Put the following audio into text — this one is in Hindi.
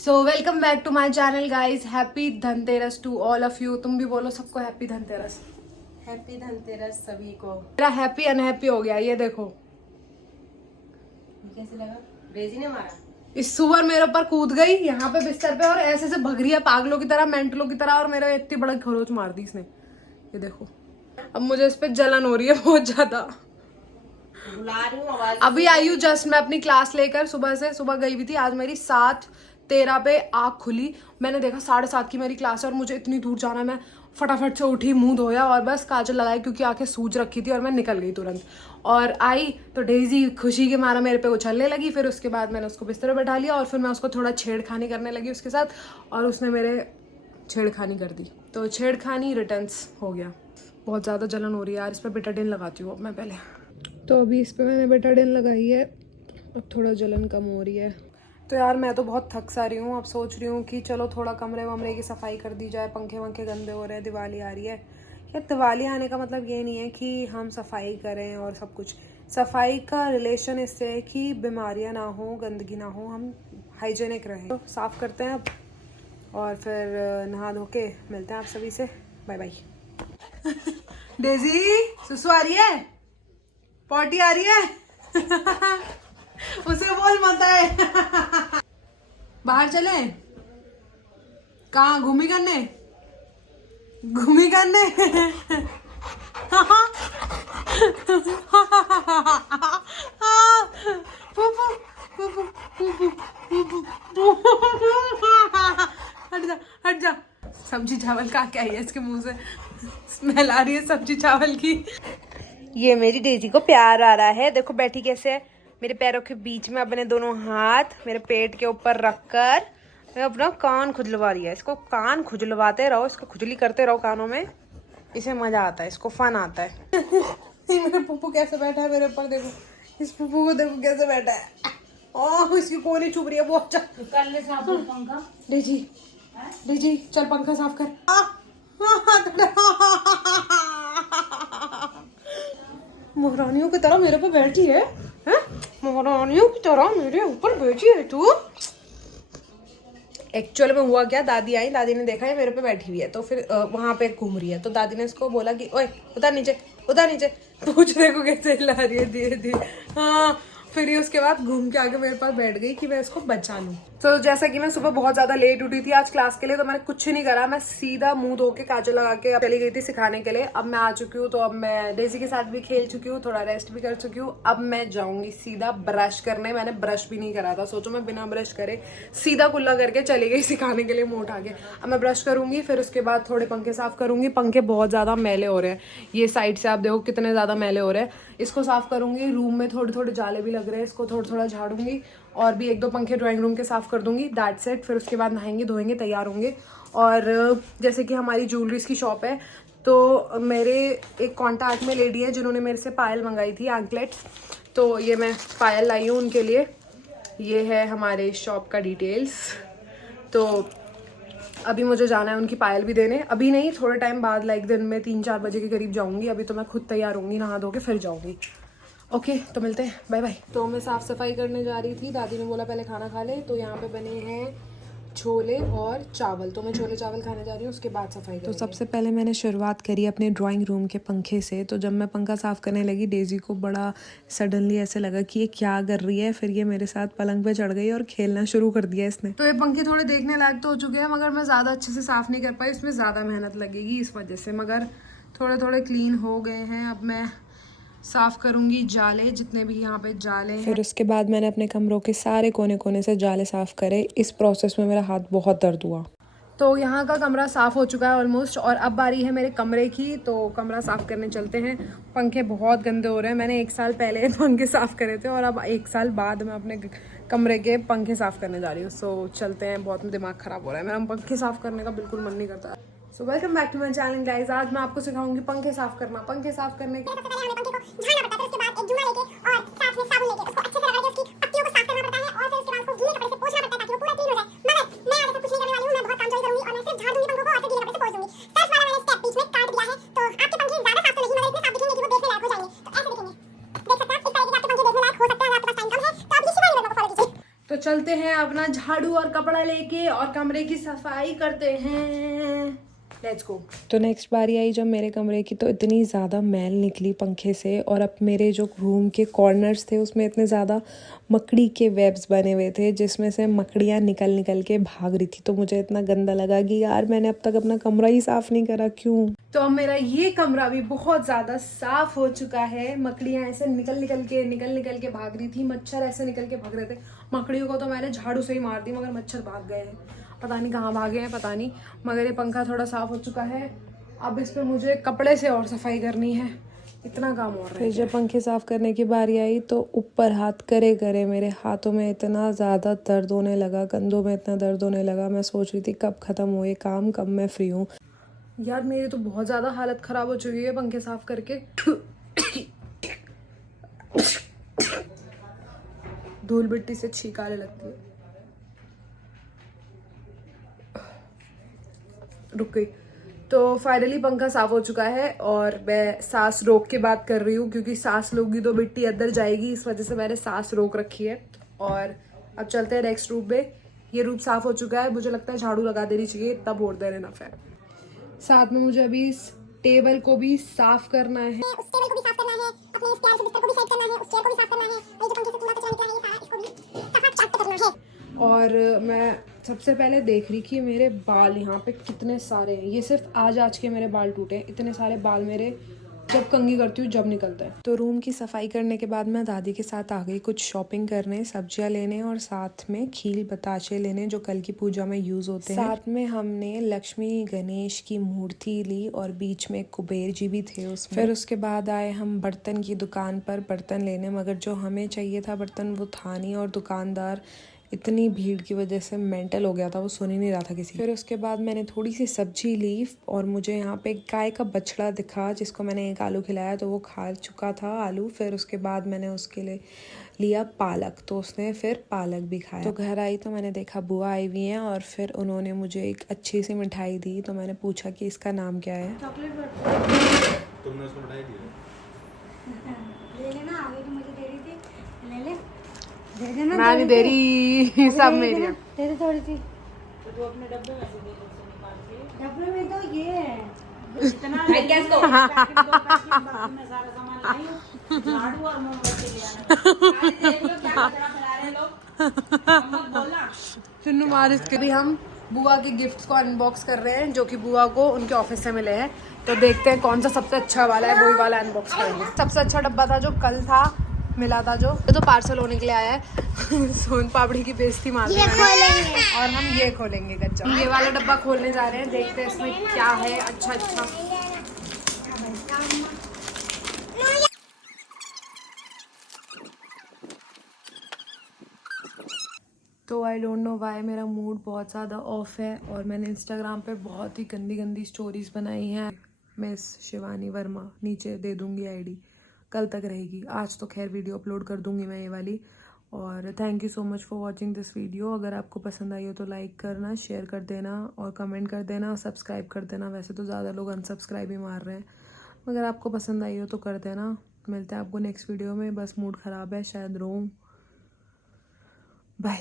So welcome back to my channel guys. Happy Dhanteras to all of you. तुम भी बोलो सबको हैप्पी धनतेरस। हैप्पी धनतेरस सभी को। मेरा हैप्पी अनहैप्पी हो गया, ये देखो। कैसे लगा? रेजी ने मारा। इस सुअर मेरे ऊपर कूद गई यहाँ पे बिस्तर पे और ऐसे से भग रही है पागलों की तरह, मेंटलों की तरह, और मेरे इतनी बड़ा खरोच मार दी इसने। ये देखो, अब मुझे इस पे जलन हो रही है बहुत ज्यादा। बुला रही हूँ आवाज। अभी आई हूँ जस्ट मैं अपनी क्लास लेकर। सुबह गई हुई थी। आज मेरी 7:13 पे आँख खुली। मैंने देखा 7:30 की मेरी क्लास है और मुझे इतनी दूर जाना है। मैं फटाफट से उठी, मुंह धोया और बस काजल लगाई क्योंकि आंखें सूज रखी थी और मैं निकल गई तुरंत। और आई तो डेजी खुशी के मारा मेरे पे उछलने लगी। फिर उसके बाद मैंने उसको बिस्तर पे बैठा लिया और फिर मैं उसको थोड़ा छेड़खानी करने लगी उसके साथ और उसने मेरे छेड़खानी कर दी। तो छेड़खानी रिटर्न्स हो गया। बहुत ज़्यादा जलन हो रही है यार। इस पर बेटाडिन लगाती हूँ अब मैं पहले। तो अभी इस पर मैंने बेटाडिन लगाई है। अब थोड़ा जलन कम हो रही है। तो यार मैं तो बहुत थक सा रही हूँ। अब सोच रही हूँ कि चलो थोड़ा कमरे वमरे की सफाई कर दी जाए। पंखे वंखे गंदे हो रहे हैं, दिवाली आ रही है। यार दिवाली आने का मतलब ये नहीं है कि हम सफाई करें और सब कुछ। सफाई का रिलेशन इससे है कि बीमारियाँ ना हो, गंदगी ना हो, हम हाइजेनिक रहें। तो साफ़ करते हैं अब और फिर नहा धो के मिलते हैं आप सभी से। Bye bye. डेजी सुसु आ रही है, पॉटी आ रही है। उसे बोल मत आए। बाहर चले? कहाँ घूमी करने? घूमी करने? हट जा हट जा। सब्जी चावल का क्या है इसके मुंह से स्मेल आ रही है सब्जी चावल की। ये मेरी डेजी को प्यार आ रहा है। देखो बैठी कैसे है मेरे पैरों के बीच में, अपने दोनों हाथ मेरे पेट के ऊपर रखकर मैं अपना कान खुजलवा रही है। इसको कान खुजलवाते रहो, इसको खुजली करते रहो कानों में। इसे मजा आता है, इसको फन आता है। मेरे पुप्पू कैसे बैठा है मेरे ऊपर, देखो इस पुप्पू को देखो कैसे बैठा है। ओह इसकी कोनी चुभ रही है बहुत ज्यादा। कर ले साफ पंखा। डेजी डेजी चल पंखा साफ कर। महारानियों की तरह मेरे पे बैठी है, हैं? महारानियों की तरह मेरे ऊपर बैठी है तू। एक्चुअल में हुआ क्या, दादी आई, दादी ने देखा है मेरे पे बैठी हुई है तो फिर वहां पे घूम रही है। तो दादी ने इसको बोला कि ओए उधर नीचे, उधर नीचे। पूछने को कैसे हिला रही है धीरे धीरे। हाँ फिर ये उसके बाद घूम के आके मेरे पास बैठ गई कि मैं इसको बचा लूँ। तो जैसा कि मैं सुबह बहुत ज्यादा लेट उठी थी आज क्लास के लिए, तो मैंने कुछ नहीं करा। मैं सीधा मुंह धो के काजल लगा के चली गई थी सिखाने के लिए। अब मैं आ चुकी हूँ तो अब मैं डेजी के साथ भी खेल चुकी हूँ, थोड़ा रेस्ट भी कर चुकी हूँ। अब मैं जाऊंगी सीधा ब्रश करने। मैंने ब्रश भी नहीं करा था, सोचो मैं बिना ब्रश करे सीधा कुल्ला करके चली गई सिखाने के लिए मुंह उठा के। अब मैं ब्रश करूंगी, फिर उसके बाद थोड़े पंखे साफ करूंगी। पंखे बहुत ज्यादा मैले हो रहे हैं, ये साइड से आप देखो कितने ज्यादा मैले हो रहे हैं। इसको साफ करूंगी। रूम में थोड़े थोड़े जाले भी लग रहे हैं, इसको थोड़ा थोड़ा झाड़ूंगी और भी 1-2 पंखे ड्राइंग रूम के साफ कर दूंगी। That's it. फिर उसके बाद नहाएंगे धोएंगे, तैयार होंगे। और जैसे कि हमारी ज्वेलरीज की शॉप है तो मेरे एक कॉन्टैक्ट में लेडी है जिन्होंने मेरे से पायल मंगाई थी, एंकलेट्स। तो ये मैं पायल लाई हूँ उनके लिए। ये है हमारे शॉप का डिटेल्स। तो अभी मुझे जाना है उनकी पायल भी देने। अभी नहीं, थोड़े टाइम बाद, लाइक दिन में 3-4 बजे के करीब जाऊंगी। अभी तो मैं खुद तैयार होंगी, नहा धो के फिर जाऊंगी। ओके तो मिलते हैं, बाय बाय। तो मैं साफ सफाई करने जा रही थी, दादी ने बोला पहले खाना खा ले। तो यहाँ पे बने हैं छोले और चावल, तो मैं छोले चावल खाने जा रही हूँ, उसके बाद सफाई करेंगे। तो सबसे पहले मैंने शुरुआत करी अपने ड्राइंग रूम के पंखे से। तो जब मैं पंखा साफ करने लगी, डेजी को बड़ा सडनली ऐसे लगा कि ये क्या कर रही है। फिर ये मेरे साथ पलंग पे चढ़ गई और खेलना शुरू कर दिया इसने। तो ये पंखे थोड़े देखने लायक तो हो चुके हैं, मगर मैं ज़्यादा अच्छे से साफ नहीं कर पाई, इसमें ज़्यादा मेहनत लगेगी इस वजह से। मगर थोड़े थोड़े क्लीन हो गए हैं। अब मैं साफ करूंगी जाले, जितने भी यहाँ पे जाले हैं। फिर उसके बाद मैंने अपने कमरों के सारे कोने कोने से जाले साफ करे। इस प्रोसेस में मेरा हाथ बहुत दर्द हुआ। तो यहाँ का कमरा साफ हो चुका है ऑलमोस्ट, और अब बारी है मेरे कमरे की। तो कमरा साफ करने चलते हैं। पंखे बहुत गंदे हो रहे हैं। मैंने 1 साल पहले पंखे साफ करे थे और अब 1 साल बाद मैं अपने कमरे के पंखे साफ करने जा रही हूँ। सो चलते हैं, बहुत दिमाग खराब हो रहा है मेरा, पंखे साफ करने का बिल्कुल मन नहीं करता। So welcome back to my channel guys. आज मैं आपको सिखाऊंगी पंखे साफ करना। पंखे साफ करने के चलते हैं अपना झाड़ू और कपड़ा लेके और कमरे की सफाई करते हैं। Let's go. तो नेक्स्ट बारी आई जब मेरे कमरे की, तो इतनी ज़्यादा मैल निकली पंखे से, और अब मेरे जो रूम के कॉर्नर्स थे उसमें इतने ज़्यादा मकड़ी के वेब्स बने हुए थे जिसमें से मकड़ियाँ निकल निकल के भाग रही थी। तो मुझे इतना गंदा लगा कि यार मैंने अब तक अपना कमरा ही साफ़ नहीं करा, क्यों। तो अब मेरा ये कमरा भी बहुत ज़्यादा साफ़ हो चुका है। मकड़ियाँ ऐसे निकल निकल के भाग रही थी, मच्छर ऐसे निकल के भाग रहे थे। मकड़ियों को तो मैंने झाड़ू से ही मार दी, मगर मच्छर भाग गए हैं, पता नहीं कहाँ भागे हैं, पता नहीं। मगर ये पंखा थोड़ा साफ हो चुका है। अब इस पे मुझे कपड़े से और सफाई करनी है, इतना काम हो रहा है। फिर जब पंखे साफ करने की बारी आई तो ऊपर हाथ करे करे मेरे हाथों में इतना ज़्यादा दर्द होने लगा, कंधों में इतना दर्द होने लगा। मैं सोच रही थी कब ख़त्म हो ये काम, कब मैं फ्री हूँ। यार मेरी तो बहुत ज़्यादा हालत ख़राब हो चुकी है पंखे साफ करके। धूल मिट्टी से छींक आने लगती है। रुक गई। तो फाइनली पंखा साफ हो चुका है और मैं सांस रोक के बात कर रही हूँ क्योंकि सांस लोगी तो मिट्टी अंदर जाएगी, इस वजह से मैंने सांस रोक रखी है। और अब चलते हैं नेक्स्ट रूम में। ये रूम साफ हो चुका है, मुझे लगता है झाड़ू लगा देनी चाहिए, इतना बोर देर इनफ है। साथ में मुझे अभी इस टेबल को भी साफ करना है, उस टेबल को भी साफ करना है, अपने इस प्यारे से बिस्तर को भी सेट करना है, उस चेयर को भी साफ करना है, और ये जो पंखे से कूड़ा कचरा निकला है ये सारा इसको भी साफ चाट करना है। और मैं सबसे पहले देख रही कि मेरे बाल यहाँ पे कितने सारे हैं। ये सिर्फ आज के मेरे बाल टूटे हैं, इतने सारे बाल मेरे जब कंघी करती हूँ जब निकलते हैं। तो रूम की सफाई करने के बाद मैं दादी के साथ आ गई कुछ शॉपिंग करने, सब्जियाँ लेने और साथ में खील बताशे लेने जो कल की पूजा में यूज़ होते हैं। साथ में हमने लक्ष्मी गणेश की मूर्ति ली और बीच में कुबेर जी भी थे उसमें। फिर उसके बाद आए हम बर्तन की दुकान पर बर्तन लेने, मगर जो हमें चाहिए था बर्तन वो था नहीं, और दुकानदार इतनी भीड़ की वजह से मेंटल हो गया था, वो सुन ही नहीं रहा था किसी। फिर उसके बाद मैंने थोड़ी सी सब्जी ली और मुझे यहाँ पे गाय का बछड़ा दिखा जिसको मैंने एक आलू खिलाया तो वो खा चुका था आलू। फिर उसके बाद मैंने उसके लिए लिया पालक, तो उसने फिर पालक भी खाया। तो घर आई तो मैंने देखा बुआ आई हुई हैं और फिर उन्होंने मुझे एक अच्छी सी मिठाई दी। तो मैंने पूछा कि इसका नाम क्या है। तुमने उसको मिठाई दी है? ले लेना, आगे तो मुझे दे रही थी, ले ले, दे देना। मैं नहीं दे रही, सब मेरी है। दे दे थोड़ी सी, तो तू अपने डब्बे में से दे दो उसे निकाल के। डब्बे में तो ये है, इतना ले गैस को पैकेट दो पैकेट बाकी मैं सारा सामान लाई हूँ, झाड़ू और मोमबत्ती ले आना। देख लो क्या कचरा फैला रहे लोग, हम मत बोलना। चुन्नू मारिस के भी हम बुआ के गिफ्ट्स को अनबॉक्स कर रहे हैं जो कि बुआ को उनके ऑफिस से मिले हैं। तो देखते हैं कौन सा सबसे अच्छा वाला है, वही वाला अनबॉक्स करेंगे। सबसे अच्छा डब्बा था जो कल था मिला था, जो तो पार्सल होने के लिए आया है। सोन पापड़ी की बेइज्जती मार रहे हैं और हम ये खोलेंगे गच्चा। ये वाला डब्बा खोलने जा रहे हैं, देखते हैं इसमें क्या है अच्छा अच्छा। तो आई डोंट नो वाई मेरा मूड बहुत ज़्यादा ऑफ है और मैंने इंस्टाग्राम पे बहुत ही गंदी गंदी स्टोरीज बनाई हैं। मिस शिवानी वर्मा, नीचे दे दूंगी आईडी, कल तक रहेगी। आज तो खैर वीडियो अपलोड कर दूंगी मैं ये वाली। और thank you so much for watching this video. अगर आपको पसंद आई हो तो लाइक करना, शेयर कर देना और कमेंट कर देना, सब्सक्राइब कर देना। वैसे तो ज़्यादा लोग अनसब्सक्राइब ही मार रहे हैं, मगर आपको पसंद आई हो तो कर देना। मिलते हैं आपको नेक्स्ट वीडियो में। बस मूड ख़राब है, शायद रोऊं। बाय।